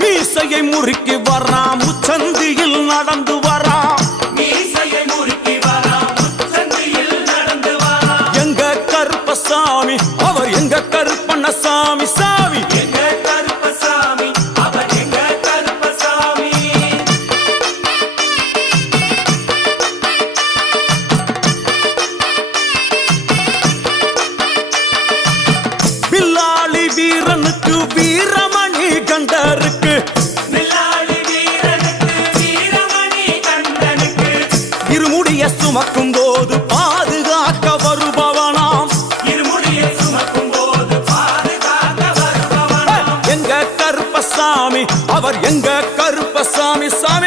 மீசையை முறுக்கி வரான் முச்சந்தியில் நடந்து வரான் எங்க கருப்பசாமி அவர் எங்க கருப்பண்ணசாமி சாமி வில்லாளி வீரனுக்கு வீரமணி கண்டருக்கு இருமுடிய சுமக்கும் போது பாதுகாக்க வருபவனாம் எங்க கருப்பசாமி அவர் எங்க கருப்பசாமி சாமி